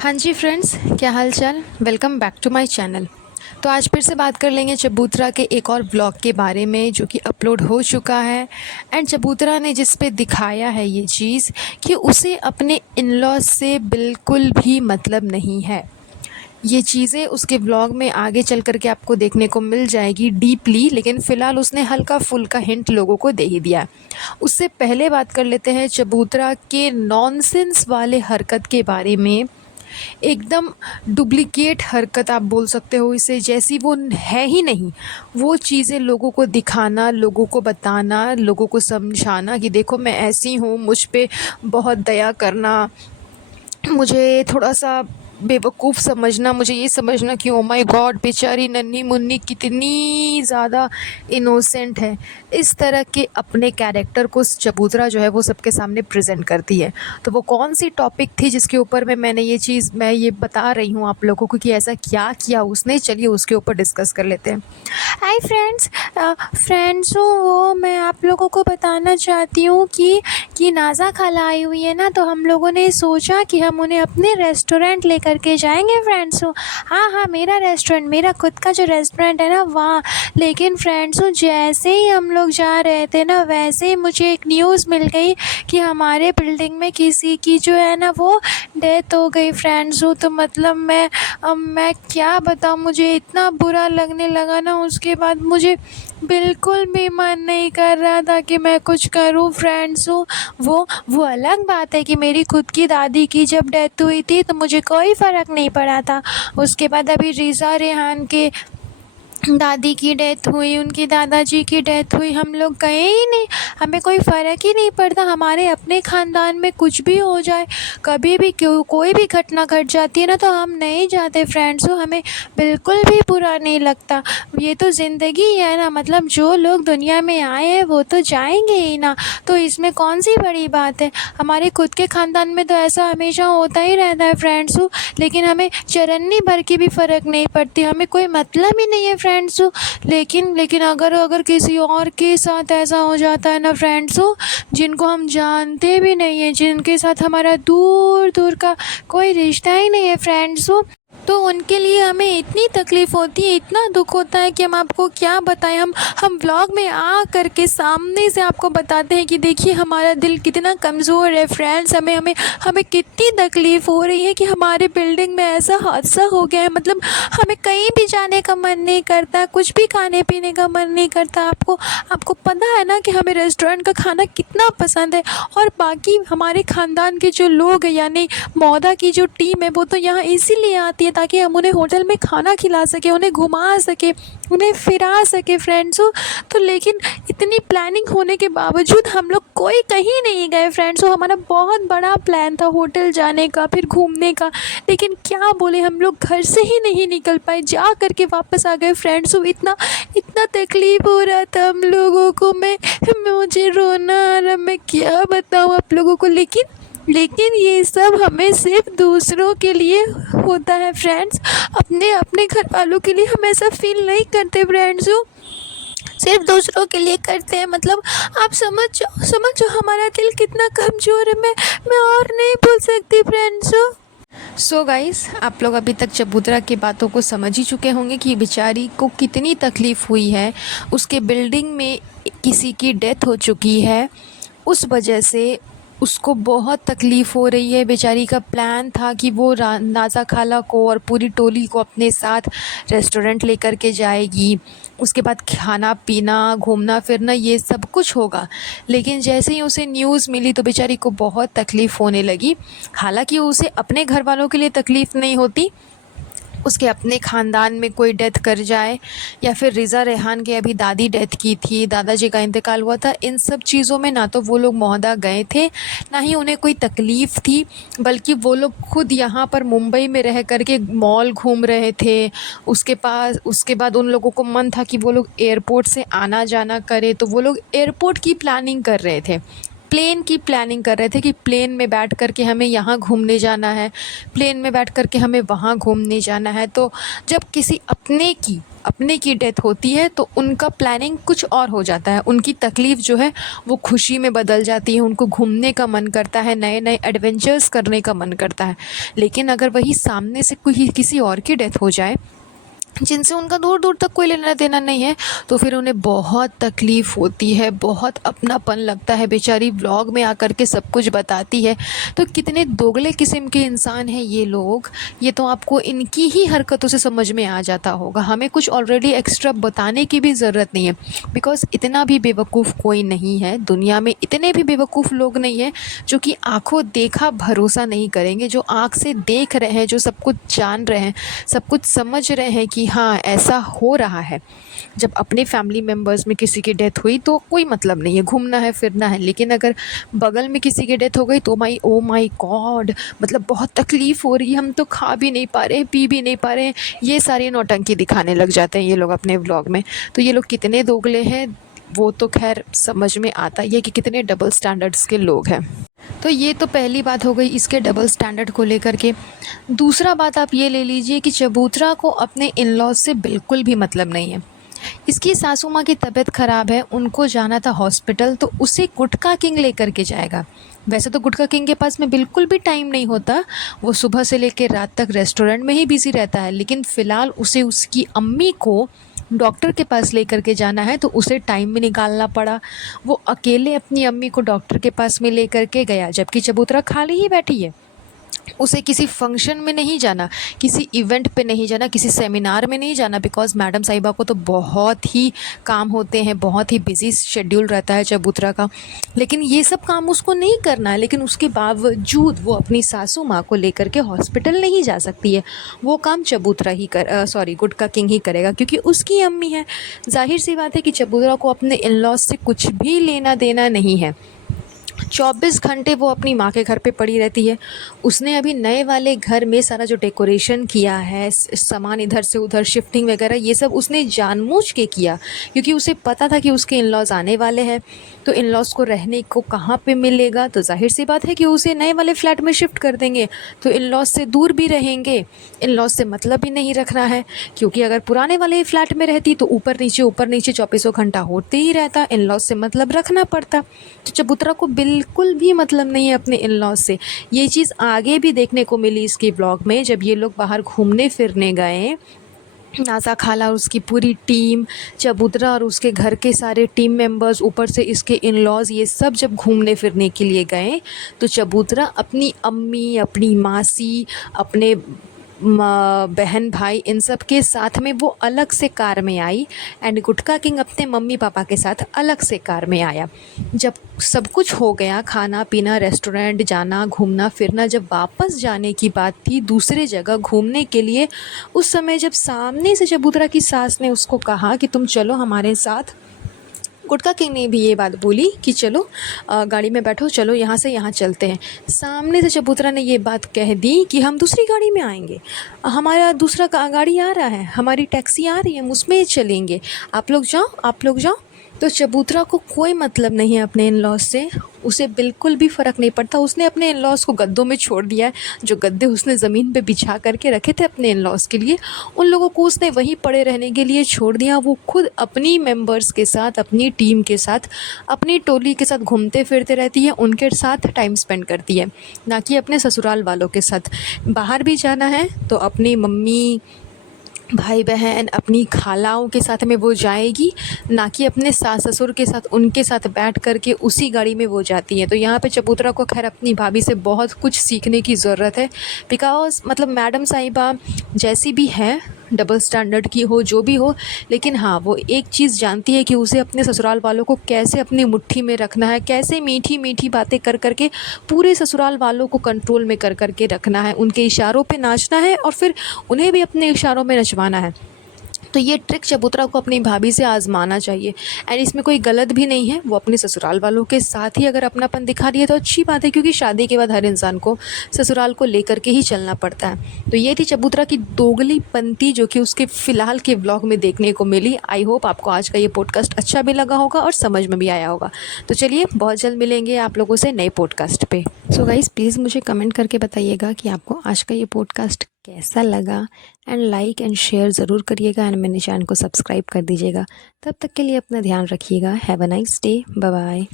हाँ जी फ्रेंड्स, क्या हाल चाल। Welcome back to my channel. तो आज फिर से बात कर लेंगे चबूतरा के एक और ब्लॉग के बारे में जो कि अपलोड हो चुका है। एंड चबूतरा ने जिस पे दिखाया है ये चीज़ कि उसे अपने इन लॉज से बिल्कुल भी मतलब नहीं है। ये चीज़ें उसके व्लॉग में आगे चल कर के आपको देखने को मिल जाएगी डीपली, लेकिन फ़िलहाल उसने हल्का फुल्का हिंट लोगों को दे ही दिया। उससे पहले बात कर लेते हैं चबूतरा के नॉनसेंस वाले हरकत के बारे में। एकदम डुप्लीकेट हरकत आप बोल सकते हो इसे, जैसी वो है ही नहीं। वो चीज़ें लोगों को दिखाना, लोगों को बताना, लोगों को समझाना कि देखो मैं ऐसी हूँ, मुझ पे बहुत दया करना, मुझे थोड़ा-सा बेवकूफ़ समझना, मुझे ये समझना कि ओह माय गॉड बेचारी नन्ही-मुन्नी कितनी ज़्यादा इनोसेंट है। इस तरह के अपने कैरेक्टर को चबूतरा जो है वो सबके सामने प्रेज़ेंट करती है। तो वो कौन-सी टॉपिक थी जिसके ऊपर में मैं ये बता रही हूँ आप लोगों को कि ऐसा क्या किया उसने, चलिए उसके ऊपर डिस्कस कर लेते हैं। हाय फ्रेंड्स वो मैं आप लोगों को बताना चाहती हूँ कि नाज़ा खाला आई हुई है ना, तो हम लोगों ने सोचा कि हम उन्हें अपने रेस्टोरेंट लेकर के जाएंगे फ्रेंड्स। हाँ हाँ, मेरा रेस्टोरेंट, मेरा खुद का जो रेस्टोरेंट है ना वहाँ। लेकिन फ्रेंड्स जैसे ही हम लोग जा रहे थे ना, वैसे ही मुझे एक न्यूज़ मिल गई कि हमारे बिल्डिंग में किसी की जो है ना वो डेथ हो गई फ्रेंड्स। तो मतलब मैं क्या बताऊँ, मुझे इतना बुरा लगने लगा ना, उसके बाद मुझे बिल्कुल भी मन नहीं कर रहा था कि मैं कुछ करूं फ्रेंड्स। वो अलग बात है कि मेरी खुद की दादी की जब डेथ हुई थी तो मुझे कोई फ़र्क नहीं पड़ा था। उसके बाद अभी रिज़ा रेहान के दादी की डेथ हुई, उनके दादाजी की डेथ हुई, हम लोग गए ही नहीं। हमें कोई फ़र्क ही नहीं पड़ता। हमारे अपने ख़ानदान में कुछ भी हो जाए, कभी भी कोई भी घटना घट जाती है ना, तो हम नहीं जाते फ्रेंड्स। हमें बिल्कुल भी बुरा नहीं लगता। ये तो ज़िंदगी है ना, मतलब जो लोग दुनिया में आए हैं वो तो जाएंगे ही ना, तो इसमें कौन सी बड़ी बात है। हमारे खुद के ख़ानदान में तो ऐसा हमेशा होता ही रहता है फ्रेंड्स। लेकिन हमें चरन्नी भर की भी फ़र्क नहीं पड़ती, हमें कोई मतलब ही नहीं है फ्रेंड्स। लेकिन अगर अगर किसी और के साथ ऐसा हो जाता है ना फ्रेंड्स, जिनको हम जानते भी नहीं है, जिनके साथ हमारा दूर दूर का कोई रिश्ता ही नहीं है फ्रेंड्स, तो उनके लिए हमें इतनी तकलीफ़ होती है, इतना दुख होता है कि हम आपको क्या बताएं। हम व्लॉग में आ करके सामने से आपको बताते हैं कि देखिए हमारा दिल कितना कमज़ोर है फ्रेंड्स। हमें हमें हमें कितनी तकलीफ़ हो रही है कि हमारे बिल्डिंग में ऐसा हादसा हो गया है। मतलब हमें कहीं भी जाने का मन नहीं करता, कुछ भी खाने पीने का मन नहीं करता। आपको पता है ना कि हमें रेस्टोरेंट का खाना कितना पसंद है। और बाकी हमारे ख़ानदान के जो लोग हैं, यानी मौदा की जो टीम है, वो तो यहाँ इसीलिए आती है ताकि हम उन्हें होटल में खाना खिला सके, उन्हें घुमा सके, उन्हें फिरा सके फ्रेंड्स। तो लेकिन इतनी प्लानिंग होने के बावजूद हम लोग कोई कहीं नहीं गए फ्रेंड्स। हमारा बहुत बड़ा प्लान था होटल जाने का, फिर घूमने का, लेकिन क्या बोले, हम लोग घर से ही नहीं निकल पाए, जा करके वापस आ गए फ्रेंड्स। इतना इतना तकलीफ़ हो रहा था हम लोगों को। मुझे रोना आ रहा, मैं क्या बताऊँ आप लोगों को। लेकिन ये सब हमें सिर्फ दूसरों के लिए होता है फ्रेंड्स, अपने अपने घर वालों के लिए हम ऐसा फील नहीं करते फ्रेंड्स, सिर्फ दूसरों के लिए करते हैं। मतलब आप समझो हमारा दिल कितना कमज़ोर है। मैं और नहीं बोल सकती फ्रेंड्स। सो गाइस, आप लोग अभी तक चबूतरा की बातों को समझ ही चुके होंगे कि बेचारी को कितनी तकलीफ़ हुई है। उसके बिल्डिंग में किसी की डेथ हो चुकी है, उस वजह से उसको बहुत तकलीफ़ हो रही है। बेचारी का प्लान था कि वो नाज़ा खाला को और पूरी टोली को अपने साथ रेस्टोरेंट लेकर के जाएगी, उसके बाद खाना पीना, घूमना फिरना, ये सब कुछ होगा। लेकिन जैसे ही उसे न्यूज़ मिली तो बेचारी को बहुत तकलीफ़ होने लगी। हालांकि उसे अपने घर वालों के लिए तकलीफ़ नहीं होती, उसके अपने ख़ानदान में कोई डेथ कर जाए, या फिर रिज़ा रेहान के अभी दादी डेथ की थी, दादाजी का इंतकाल हुआ था, इन सब चीज़ों में ना तो वो लोग मौदा गए थे, ना ही उन्हें कोई तकलीफ़ थी। बल्कि वो लोग खुद यहाँ पर मुंबई में रह कर के मॉल घूम रहे थे। उसके बाद उन लोगों को मन था कि वो लोग एयरपोर्ट से आना जाना करें, तो वो लोग एयरपोर्ट की प्लानिंग कर रहे थे, प्लेन की प्लानिंग कर रहे थे कि प्लेन में बैठ कर के हमें यहाँ घूमने जाना है, प्लेन में बैठ कर के हमें वहाँ घूमने जाना है। तो जब किसी अपने की अपने की डेथ होती है तो उनका प्लानिंग कुछ और हो जाता है, उनकी तकलीफ़ जो है वो खुशी में बदल जाती है, उनको घूमने का मन करता है, नए नए एडवेंचर्स करने का मन करता है। लेकिन अगर वही सामने से कोई किसी और की डेथ हो जाए जिनसे उनका दूर दूर तक कोई लेना देना नहीं है, तो फिर उन्हें बहुत तकलीफ़ होती है, बहुत अपनापन लगता है। बेचारी व्लॉग में आकर के सब कुछ बताती है। तो कितने दोगले किस्म के इंसान हैं ये लोग, ये तो आपको इनकी ही हरकतों से समझ में आ जाता होगा। हमें कुछ ऑलरेडी एक्स्ट्रा बताने की भी ज़रूरत नहीं है, बिकॉज़ इतना भी बेवकूफ़ कोई नहीं है दुनिया में, इतने भी बेवकूफ़ लोग नहीं हैं जो कि आँखों देखा भरोसा नहीं करेंगे, जो आँख से देख रहे हैं, जो सब कुछ जान रहे हैं, सब कुछ समझ रहे हैं कि हाँ ऐसा हो रहा है। जब अपने फैमिली मेम्बर्स में किसी की डेथ हुई तो कोई मतलब नहीं है, घूमना है फिरना है। लेकिन अगर बगल में किसी की डेथ हो गई तो ओ माई गॉड, मतलब बहुत तकलीफ़ हो रही है, हम तो खा भी नहीं पा रहे, पी भी नहीं पा रहे। ये सारी नौटंकी दिखाने लग जाते हैं ये लोग अपने व्लॉग में। तो ये लोग कितने दोगले हैं वो तो खैर समझ में आता ही है कि कितने डबल स्टैंडर्ड्स के लोग हैं। तो ये तो पहली बात हो गई इसके डबल स्टैंडर्ड को लेकर के। दूसरा बात आप ये ले लीजिए कि चबूतरा को अपने इन लॉज से बिल्कुल भी मतलब नहीं है। इसकी सासू माँ की तबीयत ख़राब है, उनको जाना था हॉस्पिटल, तो उसे गुटखा किंग लेकर के जाएगा। वैसे तो गुटखा किंग के पास में बिल्कुल भी टाइम नहीं होता, वो सुबह से लेकर रात तक रेस्टोरेंट में ही बिज़ी रहता है। लेकिन फ़िलहाल उसे उसकी अम्मी को डॉक्टर के पास लेकर के जाना है तो उसे टाइम भी निकालना पड़ा। वो अकेले अपनी अम्मी को डॉक्टर के पास में लेकर के गया, जबकि चबूतरा खाली ही बैठी है। उसे किसी फंक्शन में नहीं जाना, किसी इवेंट पे नहीं जाना, किसी सेमिनार में नहीं जाना, बिकॉज़ मैडम साहिबा को तो बहुत ही काम होते हैं, बहुत ही बिजी शेड्यूल रहता है चबूतरा का। लेकिन ये सब काम उसको नहीं करना है, लेकिन उसके बावजूद वो अपनी सासू माँ को लेकर के हॉस्पिटल नहीं जा सकती है। वो काम चबूतरा ही गुटखा किंग ही करेगा, क्योंकि उसकी अम्मी है। जाहिर सी बात है कि चबूतरा को अपने इन लॉज से कुछ भी लेना देना नहीं है। 24 घंटे वो अपनी माँ के घर पे पड़ी रहती है। उसने अभी नए वाले घर में सारा जो डेकोरेशन किया है, सामान इधर से उधर शिफ्टिंग वगैरह, ये सब उसने जानबूझ के किया, क्योंकि उसे पता था कि उसके इन लॉज़ आने वाले हैं। तो इन लॉज़ को रहने को कहाँ पे मिलेगा, तो जाहिर सी बात है कि उसे नए वाले फ्लैट में शिफ्ट कर देंगे। तो इन लॉज़ से दूर भी रहेंगे, इन लॉज़ से मतलब ही नहीं रखना है, क्योंकि अगर पुराने वाले फ्लैट में रहती तो ऊपर नीचे 24 घंटा होते ही रहता, इन लॉज़ से मतलब रखना पड़ता। तो चबूतरा को बिल्कुल भी मतलब नहीं है अपने इन लॉज़ से। ये चीज़ आगे भी देखने को मिली इसके व्लॉग में, जब ये लोग बाहर घूमने फिरने गए, नाज़ा खाला और उसकी पूरी टीम, चबूतरा और उसके घर के सारे टीम मेंबर्स, ऊपर से इसके इन लॉज़, ये सब जब घूमने फिरने के लिए गए तो चबूतरा अपनी अम्मी, अपनी मासी, अपने बहन भाई, इन सब के साथ में वो अलग से कार में आई, एंड गुटखा किंग अपने मम्मी पापा के साथ अलग से कार में आया। जब सब कुछ हो गया, खाना पीना, रेस्टोरेंट जाना, घूमना फिरना, जब वापस जाने की बात थी दूसरे जगह घूमने के लिए, उस समय जब सामने से चबूतरा की सास ने उसको कहा कि तुम चलो हमारे साथ, गुटखा किंग ने भी ये बात बोली कि चलो गाड़ी में बैठो, चलो यहाँ से यहाँ चलते हैं। सामने से चबूतरा ने ये बात कह दी कि हम दूसरी गाड़ी में आएंगे, हमारा दूसरा गाड़ी आ रहा है, हमारी टैक्सी आ रही है, हम उसमें चलेंगे, आप लोग जाओ, आप लोग जाओ। तो चबूतरा को कोई मतलब नहीं है अपने इन लॉज से, उसे बिल्कुल भी फ़र्क नहीं पड़ता। उसने अपने इन लॉज को गद्दों में छोड़ दिया है। जो गद्दे उसने ज़मीन पे बिछा करके रखे थे अपने इन लॉज के लिए, उन लोगों को उसने वहीं पड़े रहने के लिए छोड़ दिया। वो खुद अपनी मेंबर्स के साथ, अपनी टीम के साथ, अपनी टोली के साथ घूमते फिरते रहती है, उनके साथ टाइम स्पेंड करती है, ना कि अपने ससुराल वालों के साथ। बाहर भी जाना है तो अपनी मम्मी, भाई बहन, अपनी खालाओं के साथ में वो जाएगी, ना कि अपने सास ससुर के साथ, उनके साथ बैठ कर के उसी गाड़ी में वो जाती है। तो यहाँ पे चबूतरा को खैर अपनी भाभी से बहुत कुछ सीखने की ज़रूरत है, बिकॉज़ मतलब मैडम साहिबा जैसी भी है, डबल स्टैंडर्ड की हो, जो भी हो, लेकिन हाँ वो एक चीज़ जानती है कि उसे अपने ससुराल वालों को कैसे अपनी मुट्ठी में रखना है, कैसे मीठी मीठी बातें कर कर के पूरे ससुराल वालों को कंट्रोल में कर कर के रखना है, उनके इशारों पे नाचना है और फिर उन्हें भी अपने इशारों में नचवाना है। तो ये ट्रिक चबूतरा को अपनी भाभी से आजमाना चाहिए, एंड इसमें कोई गलत भी नहीं है। वो अपने ससुराल वालों के साथ ही अगर अपनापन दिखा रही है तो अच्छी बात है, क्योंकि शादी के बाद हर इंसान को ससुराल को लेकर के ही चलना पड़ता है। तो ये थी चबूतरा की दोगली पंती, जो कि उसके फ़िलहाल के व्लॉग में देखने को मिली। आई होप आपको आज का ये पॉडकास्ट अच्छा भी लगा होगा और समझ में भी आया होगा। तो चलिए, बहुत जल्द मिलेंगे आप लोगों से नए पॉडकास्ट पे। सो गाइज़, प्लीज़ मुझे कमेंट करके बताइएगा कि आपको आज का ये पॉडकास्ट कैसा लगा, एंड लाइक एंड शेयर ज़रूर करिएगा एंड मेरे चैनल को सब्सक्राइब कर दीजिएगा। तब तक के लिए अपना ध्यान रखिएगा। Have a nice day. Bye bye.